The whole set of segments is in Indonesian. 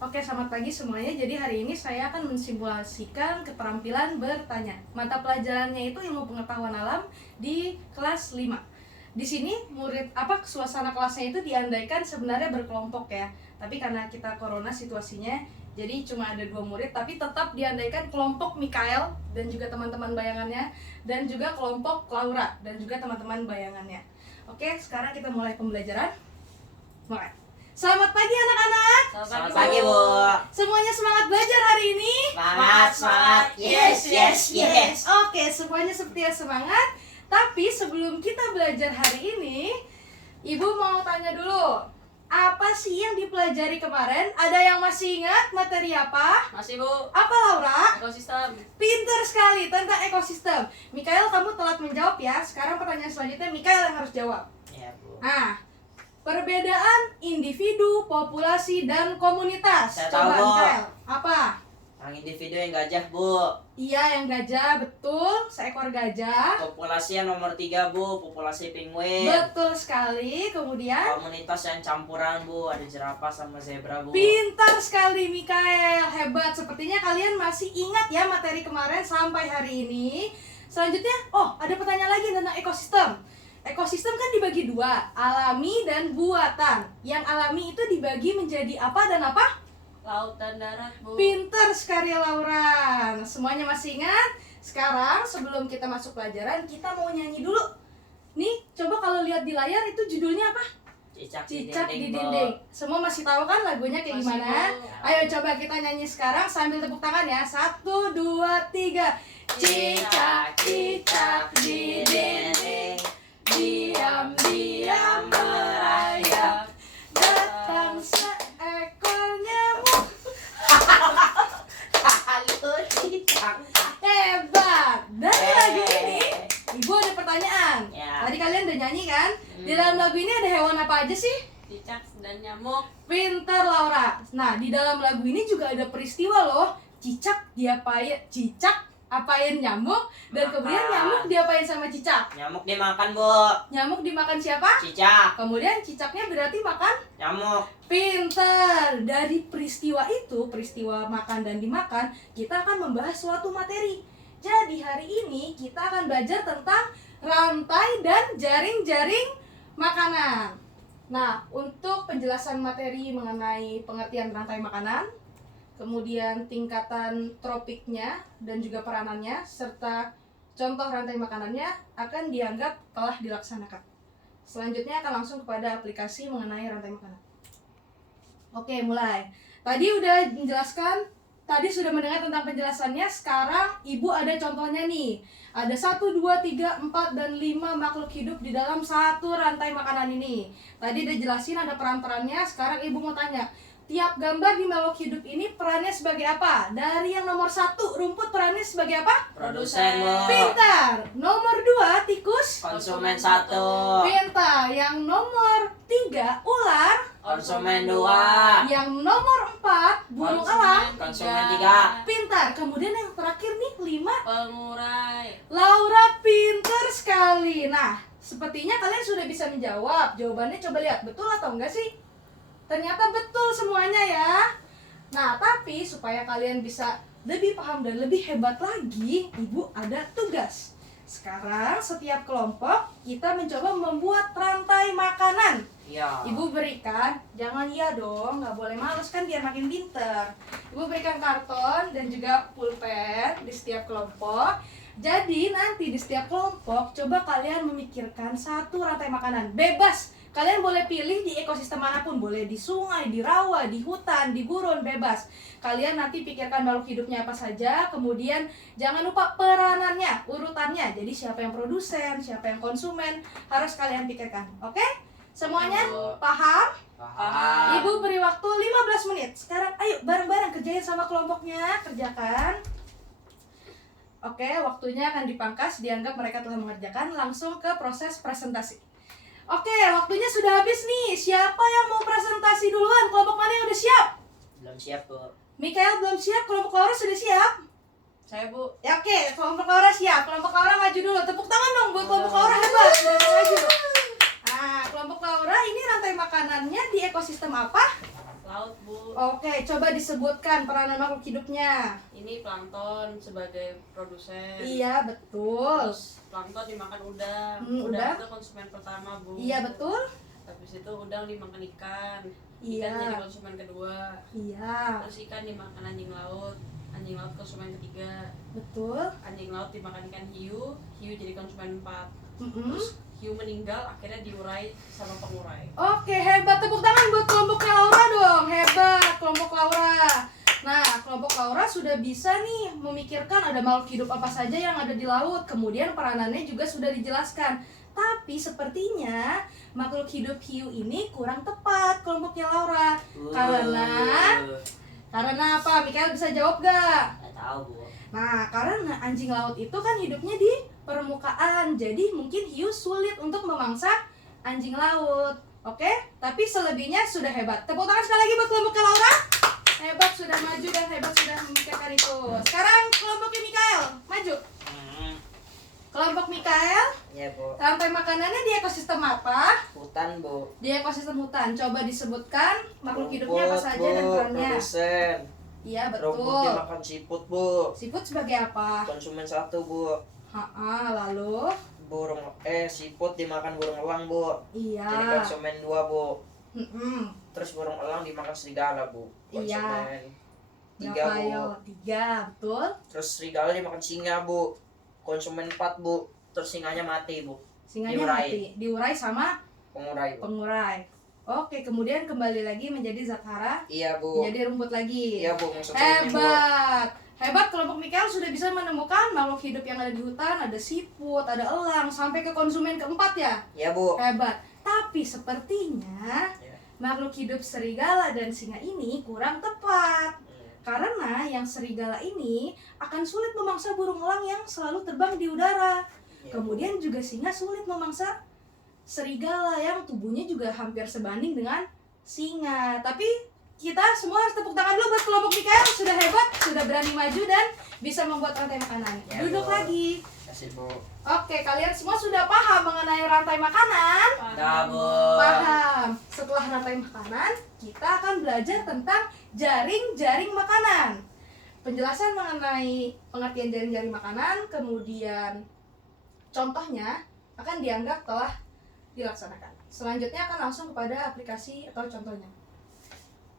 Oke, selamat pagi semuanya. Jadi hari ini saya akan mensimulasikan keterampilan bertanya. Mata pelajarannya itu ilmu pengetahuan alam di kelas 5. Di sini suasana kelasnya itu diandaikan sebenarnya berkelompok ya. Tapi karena kita corona situasinya, jadi cuma ada 2 murid, tapi tetap diandaikan kelompok Mikael dan juga teman-teman bayangannya, dan juga kelompok Laura dan juga teman-teman bayangannya. Oke, sekarang kita mulai pembelajaran. Mulai. Selamat pagi anak-anak. Selamat pagi, Bu. Semuanya semangat belajar hari ini? Semangat. Yes. Oke, semuanya seperti semangat. Tapi sebelum kita belajar hari ini, Ibu mau tanya dulu. Apa sih yang dipelajari kemarin? Ada yang masih ingat materi apa? Masih, Bu. Apa, Laura? Ekosistem. Pinter sekali tentang ekosistem. Mikael, kamu telat menjawab ya. Sekarang pertanyaan selanjutnya Mikael yang harus jawab. Ya, Bu. Nah, perbedaan individu, populasi, dan komunitas. Saya Coba tahu, Bu. Mikael, apa? Yang individu yang gajah, Bu. Iya, yang gajah, betul. Seekor gajah. Populasi yang nomor 3, Bu. Populasi penguin. Betul sekali. Kemudian Komunitas yang campuran, Bu. Ada jerapah sama zebra, Bu. pintar sekali Mikael, hebat. Sepertinya kalian masih ingat ya materi kemarin sampai hari ini. Selanjutnya, ada pertanyaan lagi tentang ekosistem. Ekosistem kan dibagi 2, alami dan buatan. Yang alami itu dibagi menjadi apa dan apa? Laut dan darat, Bu. Pintar sekali Laura. Nah, semuanya masih ingat? Sekarang sebelum kita masuk pelajaran, kita mau nyanyi dulu. Nih, coba kalau lihat di layar itu judulnya apa? Cicak Cicak di Bu. dinding. Semua masih tahu kan lagunya kayak Masih, gimana? Bu. Ayo coba kita nyanyi sekarang sambil tepuk tangan ya. 1, 2, 3. Cicak, cicak di dinding, diam-diam merayap, datang seekor nyamuk. Halo, cicak. Hebat. Dari lagu ini, Ibu ada pertanyaan. Ya. Tadi kalian udah nyanyi kan? Di dalam lagu ini ada hewan apa aja sih? Cicak dan nyamuk. Pinter Laura. Nah, di dalam lagu ini juga ada peristiwa loh. Cicak apain nyamuk, dan kemudian Makan. nyamuk diapain sama cicak? Nyamuk dimakan, Bu. Nyamuk dimakan siapa? Cicak. Kemudian cicaknya berarti makan? Nyamuk. Pinter. Dari peristiwa itu, peristiwa makan dan dimakan, kita akan membahas suatu materi. Jadi hari ini kita akan belajar tentang rantai dan jaring-jaring makanan. Nah, untuk penjelasan materi mengenai pengertian rantai makanan, kemudian tingkatan tropiknya dan juga peranannya, serta contoh rantai makanannya akan dianggap telah dilaksanakan. Selanjutnya akan langsung kepada aplikasi mengenai rantai makanan. Oke, mulai. Tadi udah menjelaskan, tadi sudah mendengar tentang penjelasannya. Sekarang Ibu ada contohnya nih. Ada 1, 2, 3, 4, dan 5 makhluk hidup di dalam satu rantai makanan ini. Tadi udah jelasin ada peran-perannya. Sekarang Ibu mau tanya, tiap gambar di makhluk hidup ini perannya sebagai apa? Dari yang nomor 1, rumput perannya sebagai apa? Produsen, Bu. Pintar. Nomor 2, tikus. Konsumen 1. Pintar. Yang nomor 3, ular. Konsumen 2. Yang nomor 4, burung elang. Konsumen 3. Pintar. Kemudian yang terakhir nih, 5, Pengurai. Laura. Pintar sekali. Nah, sepertinya kalian sudah bisa menjawab. Jawabannya coba lihat, betul atau enggak sih? Ternyata betul semuanya ya. Nah, tapi supaya kalian bisa lebih paham dan lebih hebat lagi, Ibu ada tugas. Sekarang setiap kelompok kita mencoba membuat rantai makanan. Ya. Ibu berikan, jangan iya dong, nggak boleh males kan biar makin pinter. Ibu berikan karton dan juga pulpen di setiap kelompok. Jadi nanti di setiap kelompok coba kalian memikirkan satu rantai makanan. Bebas, kalian boleh pilih di ekosistem manapun. Boleh di sungai, di rawa, di hutan, di gurun, bebas. Kalian nanti pikirkan makhluk hidupnya apa saja. Kemudian jangan lupa peranannya, urutannya. Jadi siapa yang produsen, siapa yang konsumen, harus kalian pikirkan. Oke? Semuanya paham? Paham. Ibu beri waktu 15 menit. Sekarang ayo bareng-bareng kerjain sama kelompoknya. Kerjakan. Oke, waktunya akan dipangkas. Dianggap mereka telah mengerjakan. Langsung ke proses presentasi. Oke, waktunya sudah habis nih. Siapa yang mau presentasi duluan? Kelompok mana yang udah siap? Belum siap, Bu. Mikael belum siap. Kelompok Laura sudah siap? Saya, Bu. Ya, oke, kelompok Laura siap. Kelompok Laura maju dulu. Tepuk tangan dong buat kelompok Laura, hebat. Sudah maju. Nah, kelompok Laura ini rantai makanannya di ekosistem apa? laut, Bu. Oke, coba disebutkan peranan makhluk hidupnya. Ini plankton sebagai produsen. Iya, betul. Terus plankton dimakan udang. Udang. Udang itu konsumen pertama, Bu. Iya, betul. Habis itu udang dimakan ikan. Iya. Ikan jadi konsumen kedua. Iya, Terus ikan dimakan anjing laut. Anjing laut konsumen ketiga. betul. Anjing laut dimakan ikan hiu. Hiu jadi konsumen 4. Mm-mm. Terus hiu meninggal akhirnya diurai sama pengurai. Oke, hebat, tepuk tangan buat kelompoknya Laura dong. Hebat, kelompok Laura. Nah, kelompok Laura sudah bisa nih memikirkan ada makhluk hidup apa saja yang ada di laut. Kemudian peranannya juga sudah dijelaskan. Tapi sepertinya makhluk hidup hiu ini kurang tepat kelompoknya Laura. Karena apa? Mikael bisa jawab gak? Nggak tahu, Bu. Nah, karena anjing laut itu kan hidupnya di permukaan, jadi mungkin hiu sulit untuk memangsa anjing laut. Oke? Tapi selebihnya sudah hebat. Tepuk tangan sekali lagi buat kelompoknya Laura. Hebat, sudah maju dan hebat sudah memikirkan itu. Sekarang kelompoknya Mikael, maju. Kelompok Mikael, Iya, Bu. rantai makanannya di ekosistem apa? Hutan, Bu. Di ekosistem hutan. Coba disebutkan makhluk hidupnya apa saja dan Bu. perannya. Produsen. Iya, Rumput betul. dimakan siput, Bu. Siput sebagai apa? Konsumen 1, Bu. Lalu? Siput dimakan burung elang, Bu. Iya. Jadi konsumen 2, Bu. Mm-mm. Terus burung elang dimakan serigala, Bu. Iya. Konsumen 3, Berapa Bu. yo? 3, betul. Terus serigala dimakan singa, Bu. Konsumen 4, Bu. Terus singanya mati, Bu. Singanya Diurai. mati. Diurai sama Pengurai, Bu. pengurai. Oke, kemudian kembali lagi menjadi zat hara, Iya, Bu. menjadi rumput lagi. Iya, Bu. Maksud saya ini, Bu. Hebat. Hebat kelompok Mikael sudah bisa menemukan makhluk hidup yang ada di hutan, ada siput, ada elang, sampai ke konsumen keempat ya. Iya, Bu. Hebat. Tapi sepertinya Iya. makhluk hidup serigala dan singa ini kurang tepat. Iya. Karena yang serigala ini akan sulit memangsa burung elang yang selalu terbang di udara. Iya, Kemudian juga singa sulit memangsa serigala yang tubuhnya juga hampir sebanding dengan singa. Tapi kita semua harus tepuk tangan dulu buat kelompok Mikael, sudah hebat, sudah berani maju dan bisa membuat rantai makanan. Ya, Duduk Bu. lagi. Kasih, Bu. Oke, kalian semua sudah paham mengenai rantai makanan? Dah, Bu. Paham. Setelah rantai makanan, kita akan belajar tentang jaring-jaring makanan. Penjelasan mengenai pengertian jaring-jaring makanan, kemudian contohnya akan dianggap telah dilaksanakan. Selanjutnya akan langsung kepada aplikasi atau contohnya.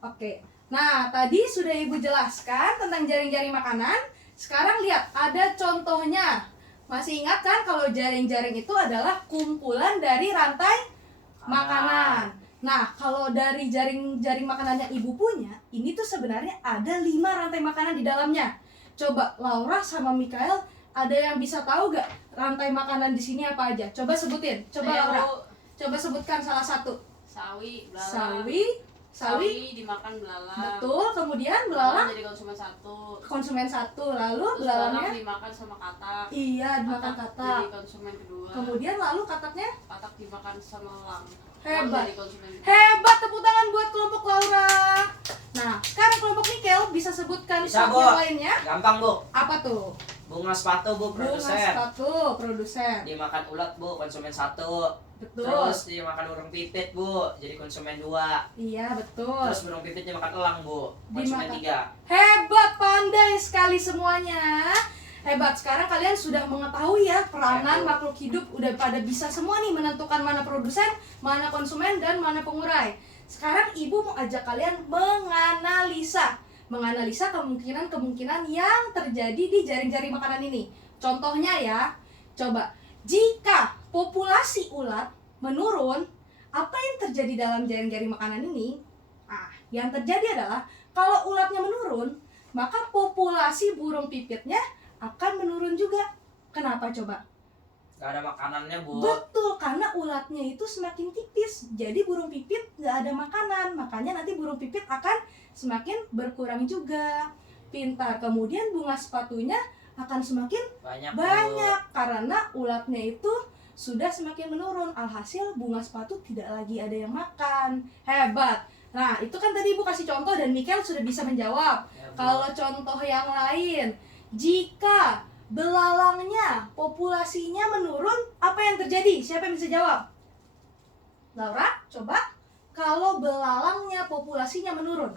Oke. Nah, tadi sudah Ibu jelaskan tentang jaring-jaring makanan. Sekarang lihat, ada contohnya. Masih ingat kan kalau jaring-jaring itu adalah kumpulan dari rantai makanan. Nah, kalau dari jaring-jaring makanan yang Ibu punya, ini tuh sebenarnya ada 5 rantai makanan di dalamnya. Coba Laura sama Mikael, ada yang bisa tahu gak rantai makanan di sini apa aja? Coba sebutin. Coba Saya Laura. tahu Coba sebutkan salah satu. sawi, belalang. Sawi, dimakan belalang. betul. Kemudian belalang jadi konsumen 1. konsumen 1, lalu Terus belalangnya belalang dimakan sama katak. iya dimakan Jadi katak. konsumen kedua. Kemudian lalu kataknya Katak dimakan sama elang. Hebat. Elang jadi konsumen hebat, tepuk tangan buat kelompok Laura. Nah, sekarang kelompok Mikael bisa sebutkan Bisa, zat Bu. yang lainnya. Gampang, Bu. Apa tuh? Bunga sepatu, Bu. Bunga Produsen. sepatu, produsen. Dimakan ulat, Bu. Konsumen 1. Betul. Terus dimakan burung pipit, Bu. Jadi konsumen 2. Iya, betul. Terus burung pipit dimakan elang, Bu. Konsumen Dimakan. 3. Hebat, pandai sekali semuanya. Hebat, sekarang kalian sudah mengetahui ya peranan Ya, Bu. makhluk hidup, udah pada bisa semua nih menentukan mana produsen, mana konsumen, dan mana pengurai. Sekarang Ibu mau ajak kalian menganalisa kemungkinan-kemungkinan yang terjadi di jaring-jaring makanan ini. Contohnya ya, coba jika populasi ulat menurun, apa yang terjadi dalam jaring-jaring makanan ini? Yang terjadi adalah kalau ulatnya menurun, maka populasi burung pipitnya akan menurun juga. Kenapa coba? Gak ada makanannya, Bu. Betul, karena ulatnya itu semakin tipis. Jadi burung pipit nggak ada makanan. Makanya nanti burung pipit akan semakin berkurang juga. Pintar. Kemudian bunga sepatunya akan semakin Banyak, Bu. banyak karena ulatnya itu sudah semakin menurun. Alhasil bunga sepatu tidak lagi ada yang makan. Hebat. Nah, itu kan tadi Ibu kasih contoh dan Mikael sudah bisa menjawab. Ya, Bu. Kalau contoh yang lain, jika belalangnya populasinya menurun, apa yang terjadi? Siapa yang bisa jawab? Laura, coba. kalau belalangnya populasinya menurun?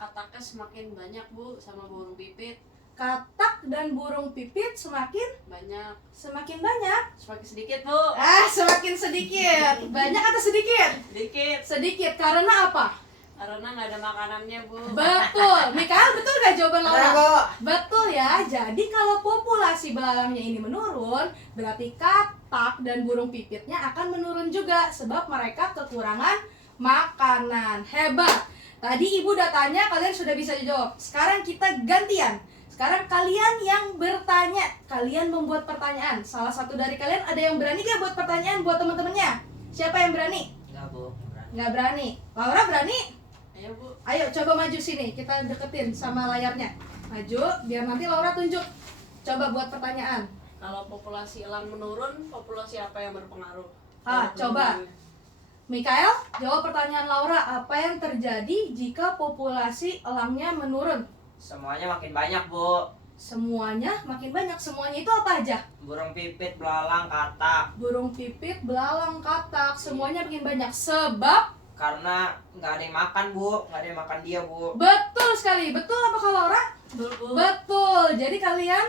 Kataknya semakin banyak Bu, sama burung pipit Katak dan burung pipit semakin banyak. banyak. Semakin sedikit Bu. Semakin sedikit. Banyak atau sedikit? Sedikit. Sedikit. Karena apa? Karena nggak ada makanannya Bu. Betul. Mikael, betul nggak jawaban Benar, Laura? Bu. Betul ya. Jadi kalau populasi belalangnya ini menurun, berarti katak dan burung pipitnya akan menurun juga sebab mereka kekurangan makanan. Hebat. Tadi ibu udah tanya, kalian sudah bisa jawab. Sekarang kita gantian. Sekarang kalian yang bertanya, kalian membuat pertanyaan. Salah satu dari kalian ada yang berani gak buat pertanyaan buat teman-temannya? Siapa yang berani? Enggak, Bu. Nggak berani. Laura berani? Ayo Bu. Ayo coba maju sini, kita deketin sama layarnya. Maju, biar nanti Laura tunjuk. Coba buat pertanyaan. Kalau populasi elang menurun, populasi apa yang berpengaruh? Coba. Mikael, jawab pertanyaan Laura. Apa yang terjadi jika populasi elangnya menurun? Semuanya makin banyak, Bu. Semuanya makin banyak. Semuanya itu apa aja? Burung pipit, belalang, katak. Burung pipit, belalang, katak, semuanya makin banyak. Sebab Karena nggak ada yang makan, Bu. Nggak ada yang makan dia, Bu. betul sekali. Betul apa kalau Laura? Betul Bu. Betul. Jadi kalian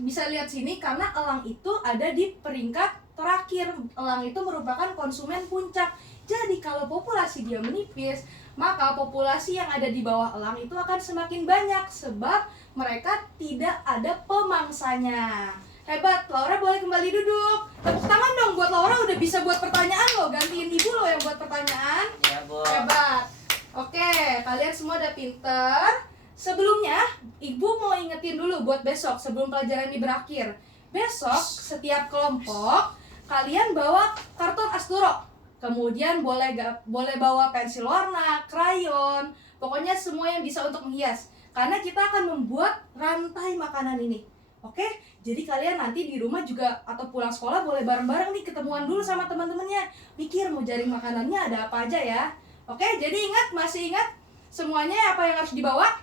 bisa lihat sini karena elang itu ada di peringkat terakhir. Elang itu merupakan konsumen puncak. Jadi kalau populasi dia menipis, maka populasi yang ada di bawah elang itu akan semakin banyak sebab mereka tidak ada pemangsanya. Hebat, Laura boleh kembali duduk. Tepuk tangan dong buat Laura udah bisa buat pertanyaan loh. Gantiin ibu loh yang buat pertanyaan. Ya, Bu. Hebat. Oke, kalian semua udah pinter. Sebelumnya, ibu mau ingetin dulu buat besok sebelum pelajaran ini berakhir. Besok, setiap kelompok, kalian bawa karton Asturo. Kemudian boleh bawa pensil warna, krayon, pokoknya semua yang bisa untuk menghias. Karena kita akan membuat rantai makanan ini. Oke? Jadi kalian nanti di rumah juga atau pulang sekolah boleh bareng-bareng nih ketemuan dulu sama teman-temannya. Mikir mau jaring makanannya ada apa aja ya. Oke, jadi masih ingat semuanya apa yang harus dibawa?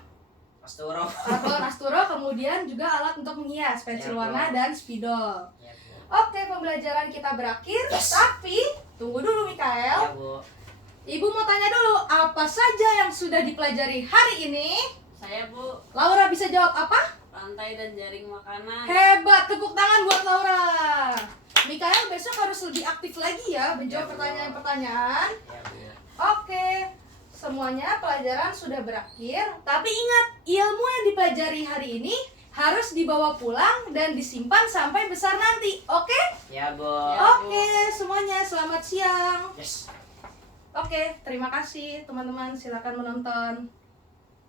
Asturo. Karton Asturo, kemudian juga alat untuk menghias, pensil Ya, Bu. warna dan spidol. Ya, Bu. Oke, pembelajaran kita berakhir, tapi tunggu dulu Mikael. Ya, Bu. Ibu mau tanya dulu, apa saja yang sudah dipelajari hari ini? Saya Bu, Laura bisa jawab apa? rantai dan jaring makanan. Hebat, tepuk tangan buat Laura. Mikael besok harus lebih aktif lagi ya menjawab Ya, Bu. pertanyaan-pertanyaan. Ya, Bu. Oke, semuanya pelajaran sudah berakhir. Tapi ingat, ilmu yang dipelajari hari ini harus dibawa pulang dan disimpan sampai besar nanti. Oke? Ya, Bu. Ya. Oke, semuanya selamat siang. Yes. Oke, terima kasih teman-teman. Silakan menonton.